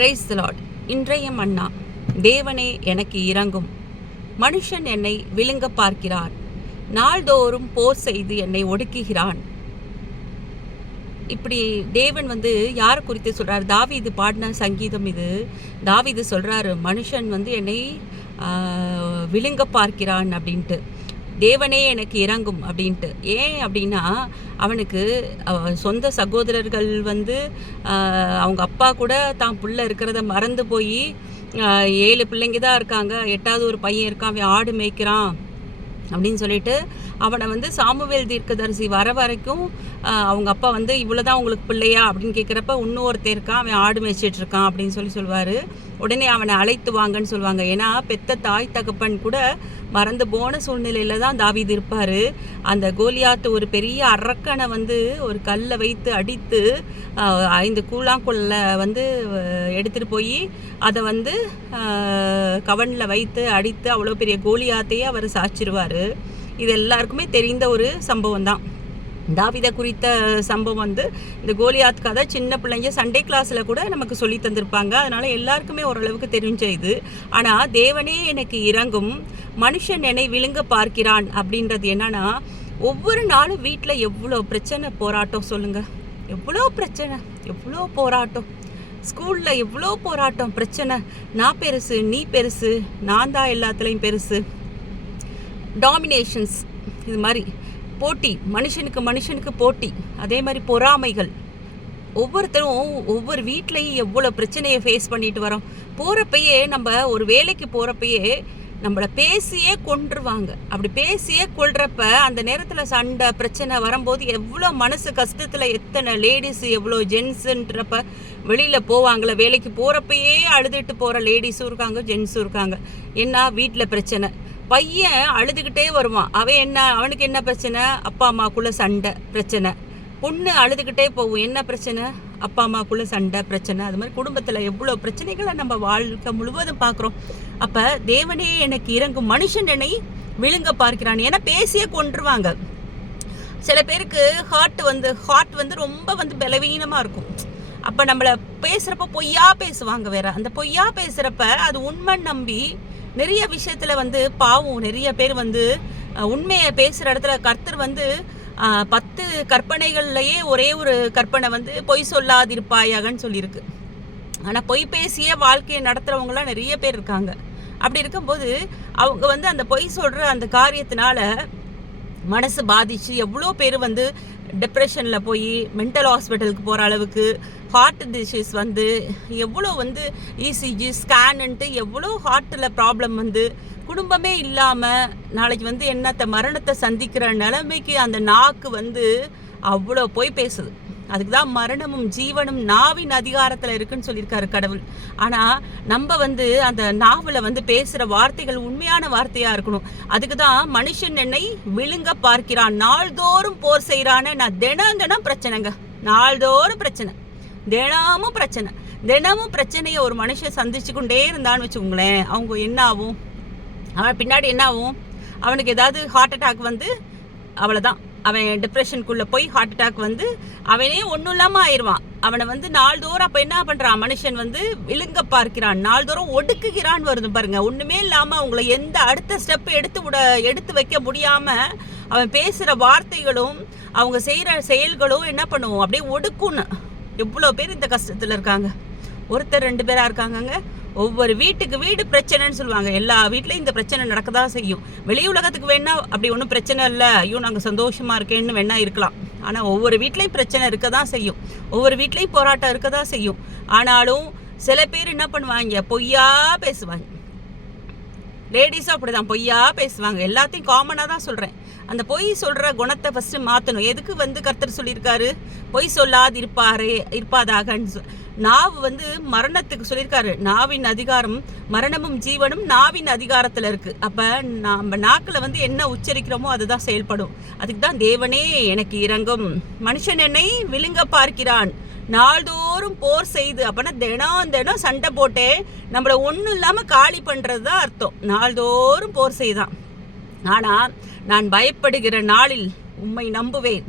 Price Lord இன்றைய மன்னா தேவனே எனக்கு இறங்கும் மனுஷன் என்னை விழுங்க பார்க்கிறான். நாள்தோறும் போர் செய்து என்னை ஒடுக்குகிறான். இப்படி தேவன் வந்து யார் குறித்து சொல்றாரு? இது பாடின சங்கீதம் இது. தாவி இது சொல்றாரு மனுஷன் வந்து என்னை விழுங்க பார்க்கிறான் அப்படின்ட்டு. தேவனே எனக்கு இறங்கும் அப்படின்ட்டு. ஏன் அப்படின்னா அவனுக்கு சொந்த சகோதரர்கள் வந்து அவங்க அப்பா கூட தான் புள்ள இருக்கிறத மறந்து போய் ஏழு பிள்ளைங்க தான் இருக்காங்க. எட்டாவது ஒரு பையன் இருக்கான். அவன் ஆடு மேய்க்கிறான் அப்படின்னு சொல்லிட்டு அவனை வந்து சாமுவேல் தீர்க்கதரிசி வர வரைக்கும் அவங்க அப்பா வந்து இவ்வளோதான் உங்களுக்கு பிள்ளையா? அப்படின்னு கேட்குறப்ப இன்னொருத்தன் இருக்கான். அவன் ஆடு மேய்ச்சிட்டு இருக்கான். அப்படின்னு சொல்லி சொல்லுவார் உடனே அவனை அழைத்து வாங்கன்னு சொல்லுவாங்க. ஏன்னா பெத்த தாய் தகப்பன் கூட மறந்து போன சூழ்நிலையில தான் தாவீது இருப்பார். அந்த கோலியாத்து ஒரு பெரிய அரக்கனை வந்து ஒரு கல்லை வைத்து அடித்து ஐந்து கூழாங்குள்ள வந்து எடுத்துகிட்டு எடுத்துட்டு போய் அதை வந்து கவனில் வைத்து அடித்து அவ்வளோ பெரிய கோலியாத்தையே அவர் சாச்சிருவார். இது எல்லாருக்குமே தெரிந்த ஒரு சம்பவம் தான். தாவித குறித்த சம்பவம் வந்து இந்த கோலியாத் கதை சின்ன பிள்ளைங்க சண்டே கிளாஸில் கூட நமக்கு சொல்லி தந்திருப்பாங்க. அதனால் எல்லாருக்குமே ஓரளவுக்கு தெரிஞ்ச இது. ஆனால் தேவனே எனக்கு இறங்கும் மனுஷன் என்னை விழுங்க பார்க்கிறான் அப்படின்றது என்னன்னா ஒவ்வொரு நாளும் வீட்டில் எவ்வளோ பிரச்சனை போராட்டம் சொல்லுங்க. எவ்வளோ பிரச்சனை எவ்வளோ போராட்டம். ஸ்கூலில் எவ்வளோ போராட்டம் பிரச்சனை. நான் பெருசு நீ பெருசு நான் தான் எல்லாத்துலேயும் பெருசு. டாமினேஷன்ஸ் இது மாதிரி. போட்டி மனுஷனுக்கு மனுஷனுக்கு போட்டி. அதே மாதிரி பொறாமைகள். ஒவ்வொருத்தரும் ஒவ்வொரு வீட்லேயும் எவ்வளோ பிரச்சனையை ஃபேஸ் பண்ணிட்டு வரோம். போகிறப்பயே நம்ம ஒரு வேலைக்கு போகிறப்பயே நம்மளை பேசியே கொன்றுவாங்க. அப்படி பேசியே கொள்றப்ப அந்த நேரத்தில் சண்டை பிரச்சனை வரும்போது எவ்வளோ மனசு கஷ்டத்தில் எத்தனை லேடிஸ் எவ்வளோ ஜென்ஸுன்றப்ப வெளியில் போவாங்களே வேலைக்கு போகிறப்பயே அழுதுட்டு போகிற லேடிஸும் இருக்காங்க ஜென்ஸும் இருக்காங்க. என்ன வீட்டில் பிரச்சனை. பையன் அழுதுகிட்டே வருவான். அவன் என்ன அவனுக்கு என்ன பிரச்சனை? அப்பா அம்மாக்குள்ள சண்டை பிரச்சனை. பொண்ணு அழுதுகிட்டே போகும். என்ன பிரச்சனை? அப்பா அம்மாக்குள்ள சண்டை பிரச்சனை. அது மாதிரி குடும்பத்தில் எவ்வளோ பிரச்சனைகளை நம்ம வாழ்க்கை முழுவதும் பார்க்குறோம். அப்போ தேவனே எனக்கு இறங்கும் மனுஷன் என்னை விழுங்க பார்க்கிறான். ஏன்னா பேசியே கொன்றுவாங்க. சில பேருக்கு ஹார்ட் வந்து ஹார்ட் வந்து ரொம்ப வந்து பலவீனமாக இருக்கும். அப்போ நம்மளை பேசுகிறப்ப பொய்யா பேசுவாங்க வேற. அந்த பொய்யா பேசுகிறப்ப அது உண்மை நம்பி நிறைய விஷயத்தில் வந்து பாவம் நிறைய பேர் வந்து உண்மையை பேசுகிற இடத்துல கர்த்தர் வந்து பத்து கற்பனைகள்லையே ஒரே ஒரு கற்பனை வந்து பொய் சொல்லாதிருப்பாயாகன்னு சொல்லியிருக்கு. ஆனால் பொய் பேசியே வாழ்க்கையை நடத்துகிறவங்களாம் நிறைய பேர் இருக்காங்க. அப்படி இருக்கும்போது அவங்க வந்து அந்த பொய் சொல்கிற அந்த காரியத்தினால மனசு பாதிச்சு எவ்வளோ பேர் வந்து டிப்ரெஷனில் போய் மென்டல் ஹாஸ்பிட்டலுக்கு போகிற அளவுக்கு ஹார்ட் டிசீஸ் வந்து எவ்வளோ வந்து இசிஜி ஸ்கேனுன்ட்டு எவ்வளோ ஹார்ட்டில் ப்ராப்ளம் வந்து குடும்பமே இல்லாமல் நாளைக்கு வந்து என்னத்த மரணத்தை சந்திக்கிற நிலைமைக்கு அந்த நாக்கு வந்து அவ்வளோ போய் பேசுது. அதுக்கு தான் மரணமும் ஜீவனும் நாவின் அதிகாரத்தில் இருக்குன்னு சொல்லியிருக்காரு கடவுள். ஆனால் நம்ம வந்து அந்த நாவில் வந்து பேசுகிற வார்த்தைகள் உண்மையான வார்த்தையாக இருக்கணும். அதுக்கு தான் மனுஷன் என்னை விழுங்க பார்க்கிறான். நாள்தோறும் போர் செய்கிறான்னு நான் தினம் தினம் பிரச்சனைங்க. நாள்தோறும் பிரச்சனை. தினமும் பிரச்சனை. தினமும் பிரச்சனையை ஒரு மனுஷன் சந்திச்சு கொண்டே இருந்தான்னு வச்சுக்கோங்களேன். அவங்க என்ன ஆகும் அவன் பின்னாடி என்ன ஆகும் அவனுக்கு ஏதாவது ஹார்ட் அட்டாக் வந்து அவ்வளோதான் அவன் டிப்ரெஷனுக்குள்ளே போய் ஹார்ட் அட்டாக் வந்து அவனே ஒன்றும் இல்லாமல் ஆயிடுவான். அவனை வந்து நாள்தோறும் அப்போ என்ன பண்ணுறான் மனுஷன் வந்து விழுங்க பார்க்கிறான். நாள்தோறும் ஒடுக்குகிறான் வருது பாருங்க. ஒன்றுமே இல்லாமல் அவங்கள எந்த அடுத்த ஸ்டெப் எடுத்து விட எடுத்து வைக்க முடியாமல் அவன் பேசுகிற வார்த்தைகளும் அவங்க செய்கிற செயல்களும் என்ன பண்ணுவோம்? அப்படியே ஒடுக்குன்னு எவ்வளோ பேர் இந்த கஷ்டத்தில் இருக்காங்க? ஒருத்தர் ரெண்டு பேராக இருக்காங்கங்க. ஒவ்வொரு வீட்டுக்கு வீடு பிரச்சனைன்னு சொல்லுவாங்க. எல்லா வீட்லேயும் இந்த பிரச்சனை நடக்க தான் செய்யும். வெளி உலகத்துக்கு வேணா அப்படி ஒன்றும் பிரச்சனை இல்லை. ஐயோ நாங்கள் சந்தோஷமாக இருக்கேன்னு வேணா இருக்கலாம். ஆனால் ஒவ்வொரு வீட்லேயும் பிரச்சனை இருக்க தான் செய்யும். ஒவ்வொரு வீட்லேயும் போராட்டம் இருக்க தான் செய்யும். ஆனாலும் சில பேர் என்ன பண்ணுவாங்க? பொய்யா பேசுவாங்க. லேடிஸும் அப்படிதான். பொய்யா பேசுவாங்க. எல்லாத்தையும் காமனாக தான் சொல்கிறேன் அந்த பொய் சொல்கிற குணத்தை ஃபஸ்ட்டு மாற்றணும் எதுக்கு வந்து கர்த்தர் சொல்லியிருக்காரு? பொய் சொல்லாது இருப்பாரே இருப்பாதாகன்னு சொ- நாவு வந்து மரணத்துக்கு சொல்லியிருக்காரு. நாவின் அதிகாரம் மரணமும் ஜீவனும் நாவின் அதிகாரத்தில் இருக்குது அப்போ நம்ம நாக்கில் வந்து என்ன உச்சரிக்கிறோமோ அதுதான் செயல்படும். அதுக்கு தான் தேவனே எனக்கு இறங்கும் மனுஷன் என்னை விழுங்க பார்க்கிறான். நாள்தோறும் போர் செய்து அப்பனா தினம் தினம் சண்டை போட்டே நம்மளை ஒன்றும் இல்லாமல் காலி பண்ணுறது தான் அர்த்தம். நாள்தோறும் போர் செய்தான். ஆனால் நான் பயப்படுகிற நாளில் உம்மை நம்புவேன்.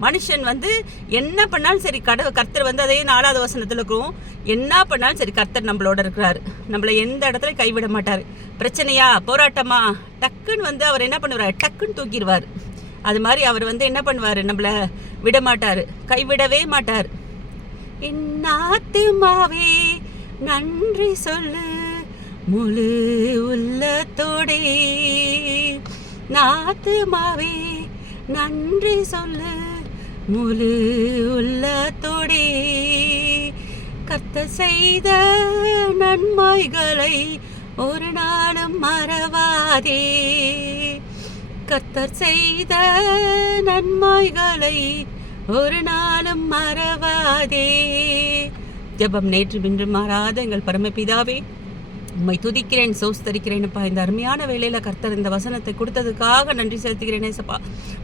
மனுஷன் வந்து என்ன பண்ணாலும் சரி கட கர்த்தர் வந்து அதே நாலாவது வசனத்தில் இருக்கும். என்ன பண்ணாலும் சரி கர்த்தர் நம்மளோட இருக்கிறாரு. நம்மளை எந்த இடத்துல கைவிட மாட்டார். பிரச்சனையா போராட்டமா டக்குன்னு வந்து அவர் என்ன பண்ணுவார்? டக்குன்னு தூக்கிடுவார். அது மாதிரி அவர் வந்து என்ன பண்ணுவார்? நம்மளை விட மாட்டார். கைவிடவே மாட்டார். என்னாத்துமாவே நன்றி சொல்லு. முழு உள்ளத்தோடே. நாத்துமாவே நன்றி சொல்லு முழு உள்ளத்தோடே. கத்த செய்த நன்மைகளை ஒரு நாளும் மறவாதே. கத்தர் செய்த நன்மைகளை ஒரு நாளும் மறவாதே. ஜெபம் நேற்று இன்று மாறாத எங்கள் பரமபிதாவே உம்மை துதிக்கிறேன் சோஸ்தரிக்கிறேன்ப்பா இந்த அருமையான வேலையில கர்த்தர் இந்த வசனத்தை கொடுத்ததுக்காக நன்றி செலுத்துகிறேன் ஏசப்பா.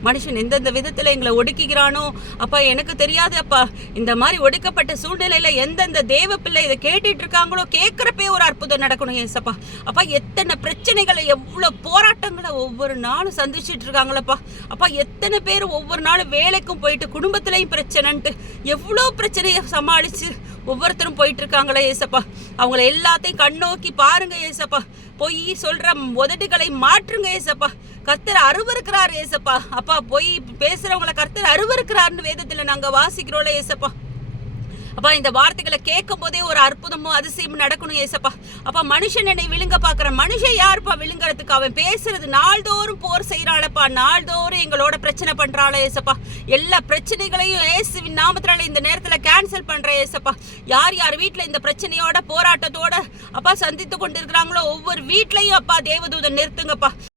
மனுஷன் எந்தெந்த விதத்துல எங்களை ஒடுக்கிக்கிறானோ அப்பா எனக்கு தெரியாது அப்பா. இந்த மாதிரி ஒடுக்கப்பட்ட சூழ்நிலையில எந்தெந்த தேவ பிள்ளை இதை கேட்டுட்டு இருக்காங்களோ கேட்குறப்பே ஒரு அற்புதம் நடக்கணும் ஏசப்பா. அப்பா எத்தனை பிரச்சனைகளை எவ்வளோ போராட்டங்களை ஒவ்வொரு நாளும் சந்திச்சுட்டு இருக்காங்களப்பா. அப்பா எத்தனை பேர் ஒவ்வொரு நாளும் வேலைக்கும் போயிட்டு குடும்பத்திலையும் பிரச்சனைன்ட்டு எவ்வளோ பிரச்சனையை சமாளிச்சு ஒவ்வொருத்தரும் போயிட்டு இருக்காங்களே ஏசப்பா. அவங்கள எல்லாத்தையும் கண்ணோக்கி பாருங்க ஏசப்பா. பொய் சொல்ற உதடுகளை மாற்றுங்க ஏசப்பா. கர்த்தர் அருவருக்கிறார் ஏசப்பா. அப்பா போய் பேசுறவங்கள கர்த்தர் அருவருக்கிறார்னு வேதத்துல நாங்க வாசிக்கிறோம்ல ஏசப்பா. அப்பா இந்த வார்த்தைகளை கேட்கும் போதே ஒரு அற்புதமும் அதிசயமும் நடக்கணும் ஏசப்பா. அப்பா மனுஷன் என்னை விழுங்க பாக்குற மனுஷன் யாருப்பா விழுங்குறதுக்கு? அவன் பேசுறது நாள்தோறும் போர் செய்யறாளப்பா நாள்தோறும் எங்களோட பிரச்சனை பண்றாளே ஏசப்பா. எல்லா பிரச்சனைகளையும் ஏசுவின் நாமத்தினால இந்த நேரத்துல கேன்சல் பண்ற ஏசப்பா. யார் யார் வீட்டுல இந்த பிரச்சனையோட போராட்டத்தோட அப்பா சந்தித்து கொண்டிருக்கிறாங்களோ ஒவ்வொரு வீட்லயும் அப்பா தேவதூதன் நிறுத்துங்கப்பா.